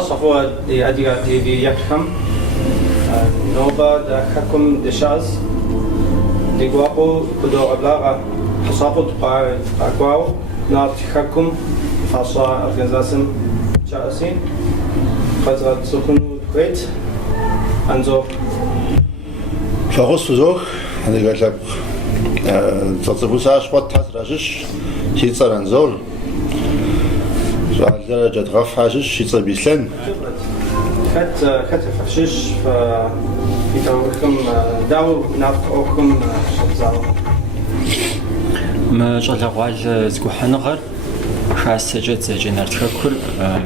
صفوا أديات دي يكهم نوبا دا حكم دشاز دي قواقو بدو أبلاغ حصابط قاقواو نار حكم خاصة أورجانيزاسيون شاسين خاطر سكون كويت أنزو فغص زوج هذا قال لك تصفوساش قد تحسرش شيء صار نزول على درجة غف حاجش شيء صار بيسلن خت فشش ف يتوكم داو نافقكم شبزاو ما شاء الله غاج زكوحنا غير خاصة جت زجنار تفكر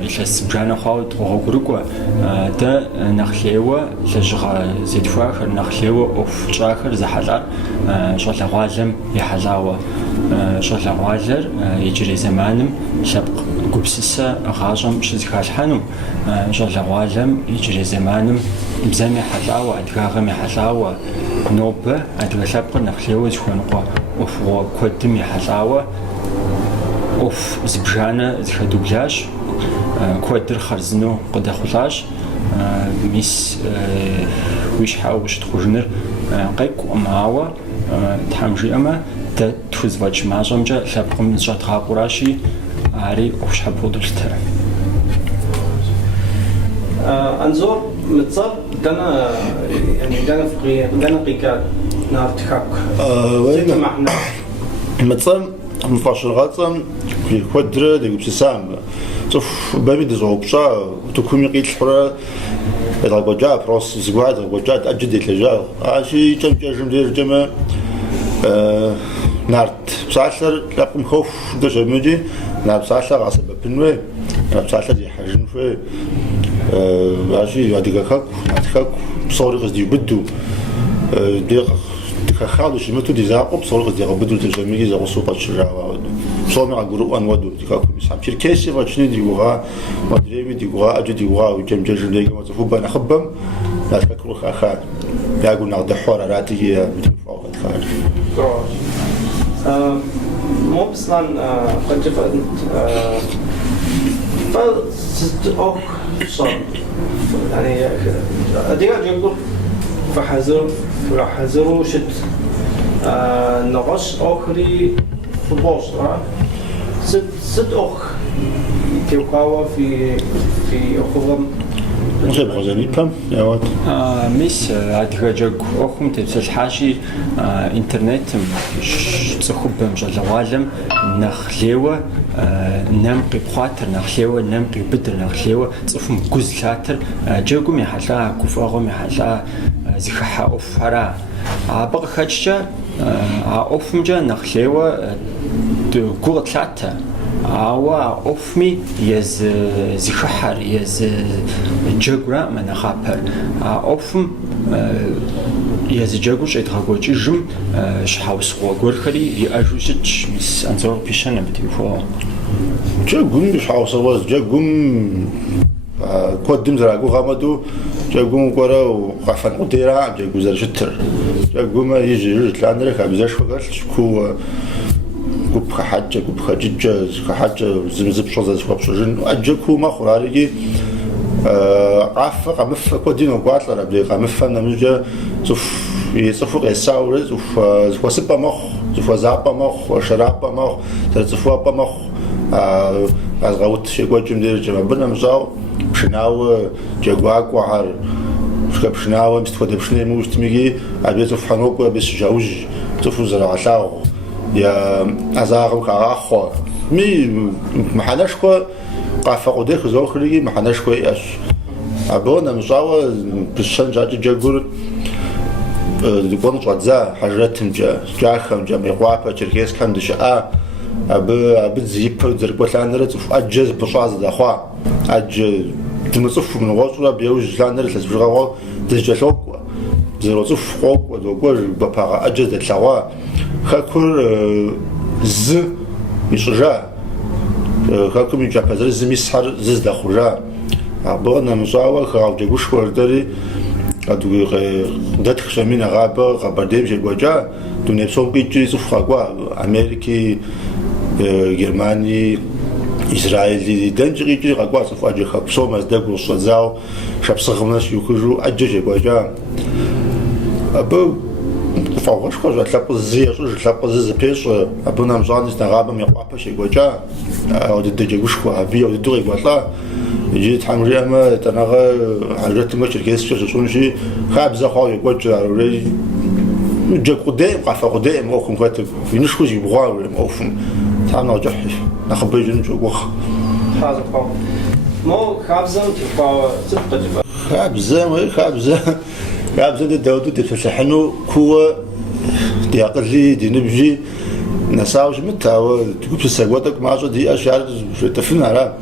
إيش بجانا خاوت وغرقوا ده نخليوه لجغ زدفاخر نخليوه أوف شاخر زحلار شو الله غاجم يحلاوه شو الله غاجر يجري زمانم شبق قبسسة غاجم شزخاش حنو شو الله غاجم يجري زمانم بزم يحلاوه أدغاغم يحلاوه نوبة أدغ شبق نخليوه زخونقوا أوف وقدم يحلاوه أوف زبجانا زخدوبلاش كودر خرزنو قد خلاش ميس ويش حاوش تخرجنر قيق معاوة تحمجي أما تفوز ماجم جا شابقم نجات غاقراشي عاري أوش حبو دلتا أنزور متصل دنا يعني دنا قيكات نار تحك وين معنا متصل مفاشل غاصم في كودر دي بسام شوف بابي دي زوبشا تكون يقيت الحرا إذا بجا بروس زواج بجا أجد يتلجا عشي كم جم دير جمع نارت بساشر لقم خوف دش مجي نار بساشر عصب بنوي نار بساشر دي حجن في عشي هذيك خاك بصوري قصدي بدو ديق خالو شمتو دي زاقب صور قصدي بدو تجمعي زاقو صوبات شجاع صومي على جروب أنودو ديكاكو مسحب شركة واشني ديوها مدريمي ديوها أجو ديوها وجم جرجم ديكا مزفوبا نخبم لا تفكروا خاخات يقول نقد حوار راتي بتفاوض خارج مو بسلان قد جفت فأوك صار يعني أديك جنبه فحذروا شد نغش آخری فوتبال ست أخ توقعوا في أخوهم مش بغزني كم يا واد ميس أدرجك أخهم تبصل حاجي إنترنت تخوب بمجال العالم نخليوه نام قبخاتر نخليوه نام قبدر نخليوه تصفهم جزء شاتر جاكم يحلا كفاهم يحلا زخحة أوفرا عبق خدشة أوفم جا نخليوه تقول شاتر أوا أوفمي يز زخحر يز جاكرا من خابر أوفم يز جاكوش يتغوجي جم شحاوس غور خلي يأجوجش مس أنزور بيشنا بتيفو جاكم مش حاوس واز جاكم قدم زراعو غامدو جاكم قرا وقفن قديرة جاكو زر شتر جاكم يجي لندري خابزاش فقط كو كوب حاجة كوب خجيجة حاجة زمزب شو زاد شو جن أجكو ما خراري عفوا قمف كودين وقعت لنا بدي قمف نمجة شوف يصفق يساور شوف وسبا مخ شوف زعبا مخ وشرابا مخ تلصفوا با مخ أزغوت شيء قوي جمدير جمع بنا مزاو بشناو جاقواق وعر شكاب بشناو مستفاد بشناو مستمجي أبي شوف حنوك وأبي سجاوج شوف زرع شاو يا أزاغم كأخو مي محناش كوا قافة قدير خزو خليجي محناش كوا إيش أبونا مزاو بسشان جاج جاقول دكون جوزا حاجاتهم جاخم جا ميقوابا تركيز كان دشاء أب زيب درب وثانية تف أجز بشاز دخوا أج تنصف من غوصة بيوج ثانية تسبجوا تسجلوك زيرو تف قوق ودوقور ببارا أجز الثوا خاكر ز يشجع خاكم يجا بزر ز مسحر ز دخوجا أبونا مزاو خاو جوش وردري أدوغي دات خشمين غابة غابرديم جوجا دوني بسوم كيجي سفخوا أمريكي جرماني إسرائيل دنجي يجي قاقواس فاجي خبصو مزدق وصزاو شبصغم ناس يخرجوا أجج قواجا أبو فوقش خرج تلاقوا الزي تلاقوا زي بيش أبو نامزان نغابم يقابش قواجا أو دجي وشوا أبي أو دوري قوالا يجي تحمل أما تناغ حاجات ماشي كيس شون شيء خابزة خاوي قواجا وري جا قدام قافا قدام أوكم كاتب ينشخوز يبغوا ولا أوفم تعمل جحش نخبي جنجو وخ هذا قام مو خابزة تفاوة صدق خابزة داودو تفسحنو كوا دياقلي دي نبجي نساوش متاو تقول سسقوتك ما دي اشعار تفهم على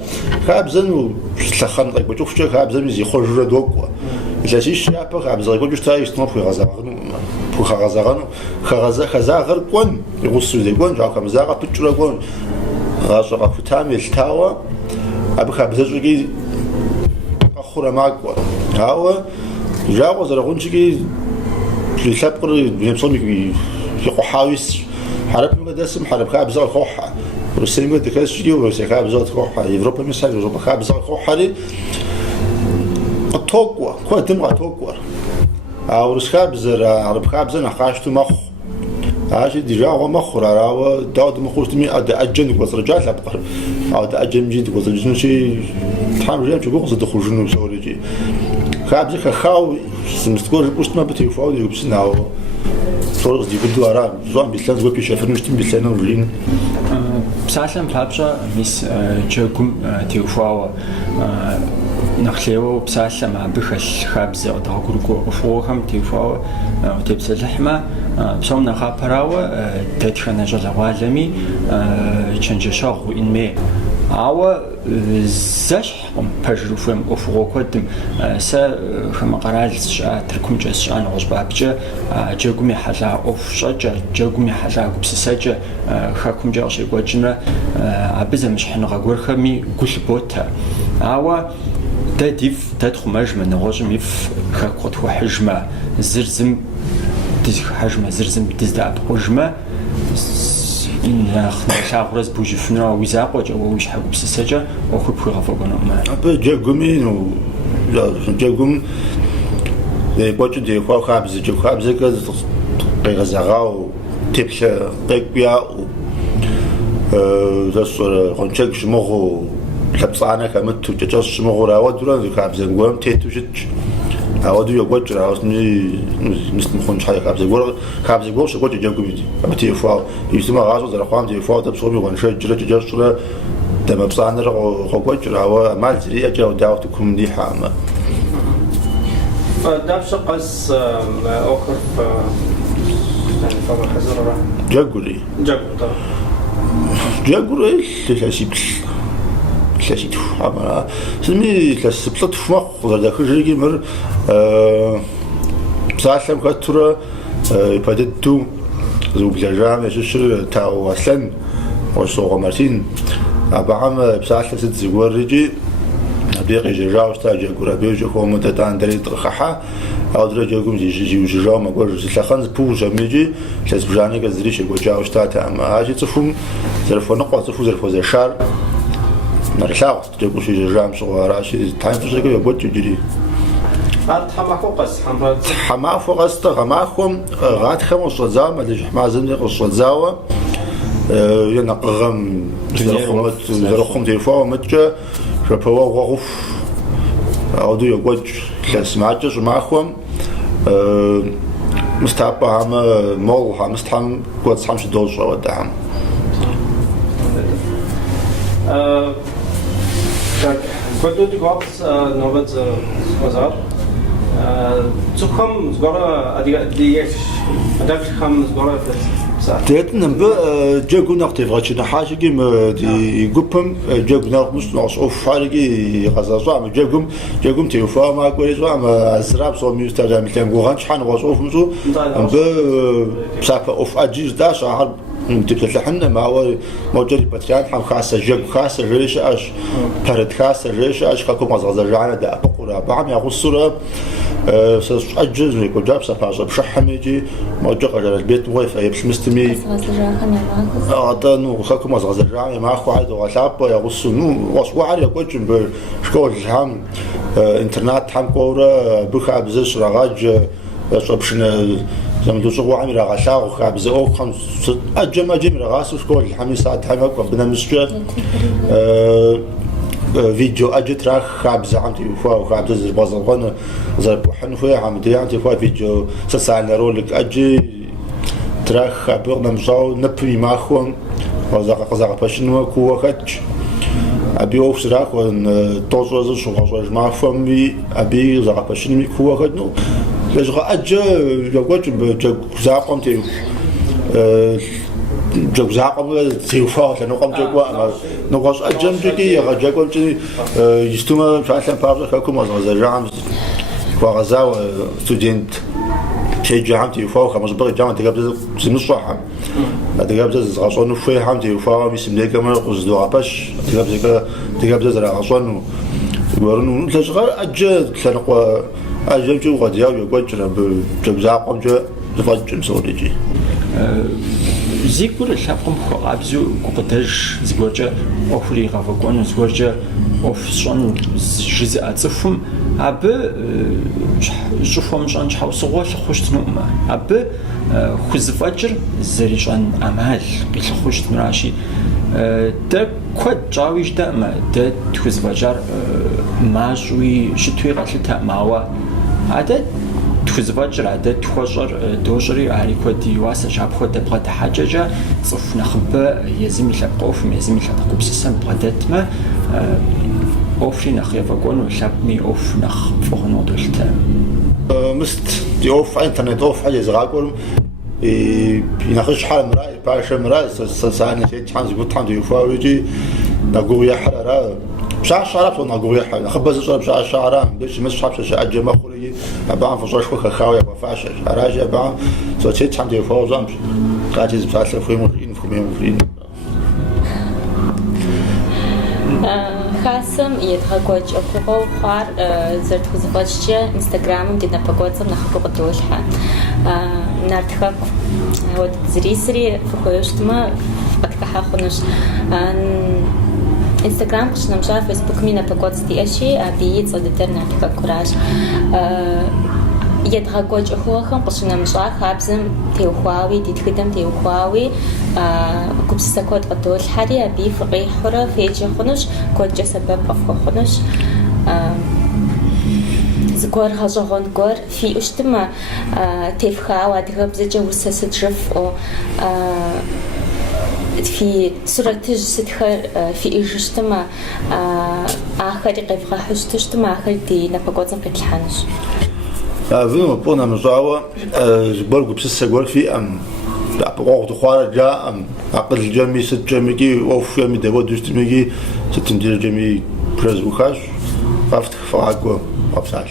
خابزة وسلخن طيب وشوف شو خابزة مزي خرج دوكوا إذا شيء شاب خابزة يقول جست هاي يستمر في غزارانو خزاغر كون يغسل دي كون جاك مزاغا بتشرا كون غاشقة فتامي التاوى أبي خابزة جوجي أخورا معكوا هاو جاوز رغون شيء في سبقر بنفسهم يقحاويس حرب مدرسة حرب خابزة خوحة والسينما دكاس شيء وسي خابزة خوحة يوروبا مثلا يوروبا خابزة خوحة لي التوقع كوا تمغى توقع أو رسخابزة عرب خابزة نخاشتو مخ عاشي ديجا هو مخ راو داود مخوش تمي أجن قصر رجال لبقر أو أجن جيد قصر جنو شيء تحمل جام شو قصر دخول جنو سوري خابزة خاو سمستقول بوست ما بتيفاو يبسنا أو صورة دي بدو أرا زوان بيسلان زوان بيشافر نشتم بيسلان ورين بسالم فابجا ميس جاكم تيفاو نخليو بسالم عبخش خابزة وداغوركو أفوهم تيفاو وتبسلحما بسوم نخابراو تدخل نجل عالمي تشنجشاغ وإنمي أو زشهم بجروفهم أفوق قدم سا خم قرالش تركم جس أنا غصبابجا جاكم يحلا أفشجا جاكم يحلا بسسجا خاكم جاش يقولنا عبزة مش حنا غور خمي قل بوتها أو تديف تدخل مجمع نغجم يف خاكوت وحجمة زرزم تز حجمة زرزم تزداد حجمة إن خناشاغرز بوجفنا ويزاق وجا ويش حب بسسجا وخب خافوقنا ما أبى جاكمين و لا جاكم بوجو دي خابز جو خابز كذا غزاغاو تبشة قيقيا تصور خنشك شموغو لبصانا كمتو جاش شموغو راود دران خابز نقوم تيتو شتش أودو يقول جرا أصلي نستم خون شيء خابز يقول شو قلت جنكم يدي أبتي فاو يسمع غاز ولا خام تي فاو تبصر يقول شيء جرا شو تم بصانا خو جرا هو مال زري أجا وداو تكون دي حامة فدابش قص آخر يعني فما خزر جاكوري جاكوري ليش كلاسيتو أما سمي كلاس بلط فمخ ولا داخل جريجي مر بسالم كاتورا بدتو زو بلجام يششر تاو أصلا وصوغ مارتين أبعام بسالم ست زوار رجي أبيق يجراو استاجا كورا بيجو هو متتان دريت خحا أو درجة يقوم يجي وجراو ما قول سلخان بوجا ميجي كلاس بجاني كزريش يجاو استاتا أما هاجي تفهم زرفو نقطة تفهم زرفو زرشار نرشاو تجيبوا شيء جرام صغار شيء تايم تشري كذا بوت تجري. حماكو قص حماكو قص حماكم غاد خمس صزام اللي ما زلنا قص صزاوة ينقغم زرخم تيفاو متجا شبوا وغف عودوا يقول كلاس معجز معكم مستعبة هم مول هم مستحم قد صحمش دوز ودعم. Tak, kdo ty gott nawet bazar. Zukommen zgora die adaptkham zgora تاتنا جاكو نقطي فغاتشنا حاجة كيما دي قبهم جاكو نقمش نعصوف حالي غزازو جاكم تيوفا ما كويسو أما الزراب صو ميستاجا ميتان قوغان شحان غصوف مسو بسافة أوف أجيز دا شهر تبتلحنا ما هو موجود بتكان حم خاصة جاكو خاصة ريش أش برد خاصة ريش أش كاكو مزغزة جانا دا أبقورا بعم يغصورا سأجز نيكو جاب سافاز بشحميجي موجه قجر البيت ويف أي بسمستمي أعطانو خاكم أزغز الرعاية مع أخو عيد وغلابة يغصنو وصوار يقولون بشكول الحام إنترنت حام كورة بخا بزش رغاج صبشنا زمن دوسو عامل رغاشا وخابز أو خمس أجمع جمع رغاس وشكول الحامي ساعات حامي وبنا مسجد فيديو أجت راح خابز عمتي فوا وخابز زبازغون زرب حنفيا عمتي عمتي فوا فيديو سسعنا رولك أجي تراخ خابرنا مشاو نبي معهم وزاق باشنو كوا خدش أبي أوفس راخ ون توصل شو غاش معهم بي أبي زاق باشنو كوا خدنو ليش أجي يقول بجزاقهم تيو جوزاقهم تيوفاء لأنه قام جوا نقاش أجمع جدي رجعوا جدي يستوما فعلا بارز كم أزغز جامز وغزاو ستودنت شيء جامع تيوفاء خمس بقى جامع تجاب زمن صحة تجاب زز غصون فيه هم تيوفاء بيسمى كمان قصدوا عباش تجاب زز غصون يقولون تشغل أجد لأنه أجمع جو غدياو يقول جنا بجوزاقهم جو زفاج مسوليجي زيكور الحقم خابزو قدرش زوجة أخرى غفقون زوجة أفصون جزء أتصفهم أب شوفهم جان حوصوا لخشت نوما أب خزفجر زريجان أمال بخشت مراشي ده كود جاويش ده ما ده خزفجر ماجوي شتوي قتل تأماوا هذا تخزفجر عادة تخجر دوجري على كودي واسع شعب خود بغد حاجة صف نخبة يزم يلقوف يزم يلقوف سسم بغدت ما أوفي نخيا فقون وشابني أوف نخ فوقنا دولت مست يوف إنترنت أوف حاجة زغاقول ينخش حال مراي باش مراي ساني شيء chance قلت حمد يفاوجي نقول يا حرارة بشع شعرة نقول يا حرارة خبز شعرة بشع شعرة بيش مش حبش شيء أجمع خلي أبان فصوش خوك خاوي بفاش راجع أبان سو شيء حمد يفاوجامش قاعد بشع سفريم فين خاصم يتغوج أخوه خار زرت خزفاتشة إنستغرام دينا بقوتهم نخبو قدوشها نارتخاك ود زريسري فخويشتما فكتها خنوش إنستغرام قشنا مشا فيسبوك مينا بقوتستي أشي أبي صدتر نارتخاك كوراج يتغوج أخوهم قشنا مشا خابزم تيوخواوي ديتخدم تيوخواوي كوبسة كود قدوش حري أبي فقي حرة فيجي خنوش كود جسبب أفخو خنوش زغور هاجون غور في أشتما تفخا وادغب زجا وسست جف أو في سورة تجسدخر في إجشتما آخر قفقة حشتشتما آخر دي نبقوتن قتلحانش فيلم بونا مزاوة جبرق بسسة قول في أم بقوة خوارج جاء أم عقد جمي ست جميكي أوف جمي دبود جميكي ستندير جمي برز وخاش قفت فراقو قفصاش